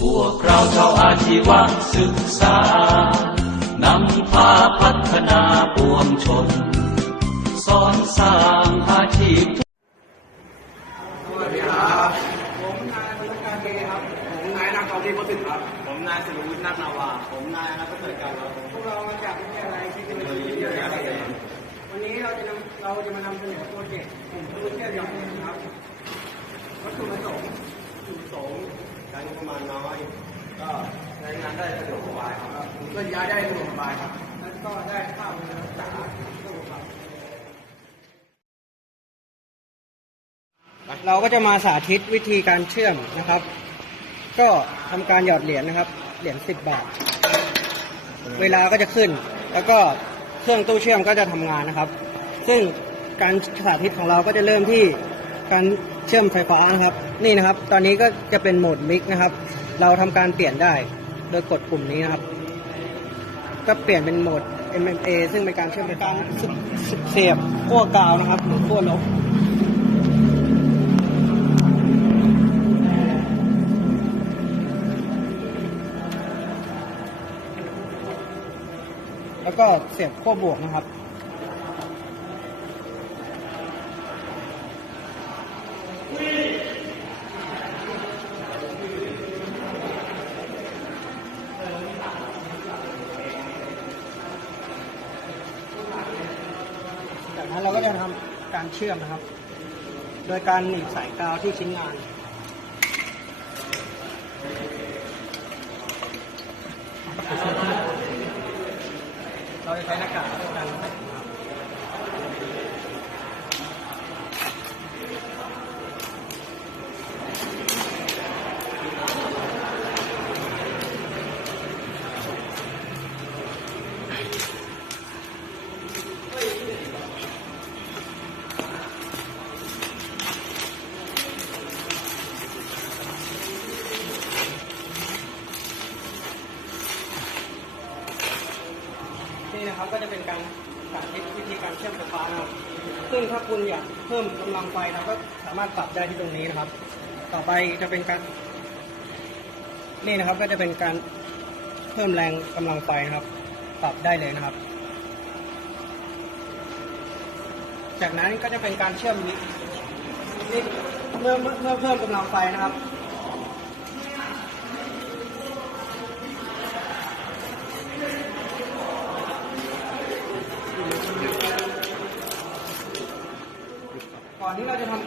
พวกเราชาวอาชีวศึกษานำพาพัฒนาปวงชน สอนสร้างอาชีพสวัสดีครับผมนายธุรการเกครับ ผมนายนักกาที่ประสิทธิ์ครับ ผมนายสุรวุฒินาคนาวา ผมนายนักประเสริฐการครับพวกเรามาจากวิทยาลัยเทคโนโลยีวิทยาเกษตรวันนี้เราจะนำเราจะมานำเสนอโปรเจกต์กลุ่มผู้เชี่ยวชาญรับวัตถุประสงค์วัตถุประสง ค์การงบประมาณน้อยก็ใช้งานได้สะดวกสบายครับเคลื่อนย้ายได้สะดวกสบายครับแล้วก็ได้ค่าบริการรักษาถูกครับเราก็จะมาสาธิตวิธีการเชื่อมนะครับ ก็ทำการหยอดเหรียญนะครับ เหรียญสิบบาท เวลาก็จะขึ้น แล้วก็เครื่องตู้เชื่อมก็จะทำงานนะครับ ซึ่งการสาธิตของเราก็จะเริ่มที่การ เชื่อมไฟฟ้านะครับ นี่นะครับ ตอนนี้ก็จะเป็นโหมดมิกนะครับ เราทำการเปลี่ยนได้ โดยกดปุ่มนี้นะครับ ก็เปลี่ยนเป็นโหมด MMA ซึ่งเป็นการเชื่อมไฟฟ้าเสียบขั้วกาวนะครับหรือขั้วลบแล้วก็เสียบขั้วบวกนะครับ นั้นเราก็จะทำการเชื่อมนะครับ โดยการหนีบสายกาวที่ชิ้นงานเราจะใช้หน้ากากป้องกัน นี่นะครับ ก็จะเป็นการสาธิตวิธีการเชื่อมไฟฟ้านะครับ ซึ่งถ้าคุณอยากเพิ่มกำลังไฟเราก็สามารถปรับได้ที่ตรงนี้นะครับ ต่อไปจะเป็นการ นี่นะครับก็จะเป็นการเพิ่มแรงกำลังไฟนะครับ ปรับได้เลยนะครับ จากนั้นก็จะเป็นการเชื่อมนี่เมื่อเมื่อเมื่อเพิ่มกำลังไฟนะครับ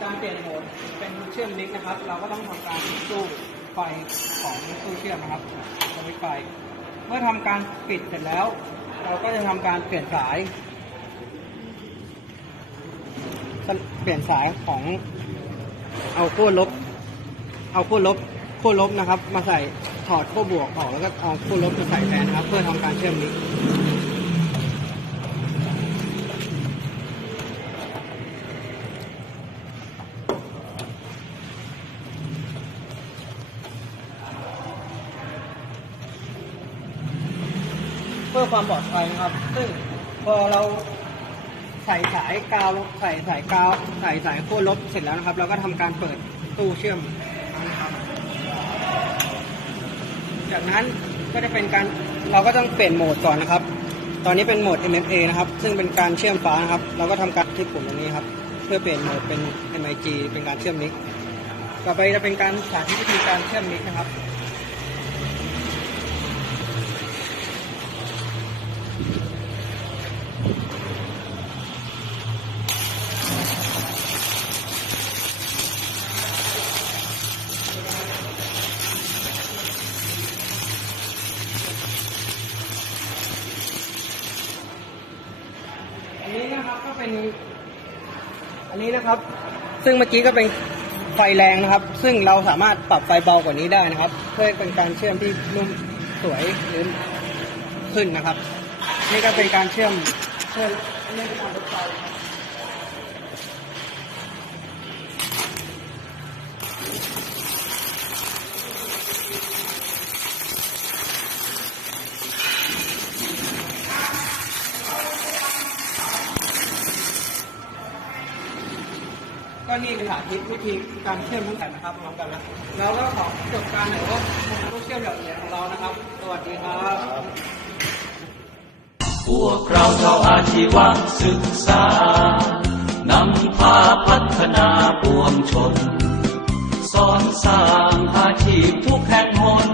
การเปลี่ยนโหมดเป็นเชื่อมมิกนะครับ เราก็ต้องทำการตู้ไฟของตู้เชื่อมนะครับสวิตไฟ เมื่อทำการปิดเสร็จแล้ว เราก็จะทำการเปลี่ยนสาย เปลี่ยนสายของเอาขั้วลบ เอาขั้วลบขั้วลบนะครับ มาใส่ถอดขั้วบวกออกแล้วก็เอาขั้วลบมาใส่แทนนะครับ เพื่อทำการเชื่อมมิก พื่อความปลอดภัยนะครับ ซึ่งพอเราใส่สายกาวใส่สายกาวใส่สายขั้วลบเสร็จแล้วนะครับ เราก็ทำการเปิดตู้เชื่อมนะครับ จากนั้นก็จะเป็นการเราก็ต้องเปลี่ยนโหมดก่อนนะครับ ตอนนี้เป็นโหมด MFA นะครับ ซึ่งเป็นการเชื่อมฟ้านะครับ เราก็ทำการที่ปุ่มตรงนี้ครับ เพื่อเปลี่ยนโหมดเป็น MIG เป็นการเชื่อมนิกต่อไปจะเป็นการสาธิตวิธีการเชื่อมนิกนะครับ อันนี้นะครับก็เป็น อันนี้นะครับ ซึ่งเมื่อกี้ก็เป็นไฟแรงนะครับ ซึ่งเราสามารถปรับไฟเบากว่านี้ได้นะครับ เพื่อเป็นการเชื่อมที่นุ่มสวยหรือขึ้นนะครับ นี่ก็เป็นการเชื่อมเชื่อมเรื่องการรถไฟครับก็นี่คือสาธิตวิธีการเชื่อมทั้งแผ่นนะครับพร้อมกันนะแล้วก็ขอจบการหน่อยว่าตู้เชื่อมหยอดเหรียญของเรานะครับ สวัสดีครับ พวกเราชาวอาชีวศึกษานำพาพัฒนาปวงชน สอนสร้างอาชีพทุกแห่งหน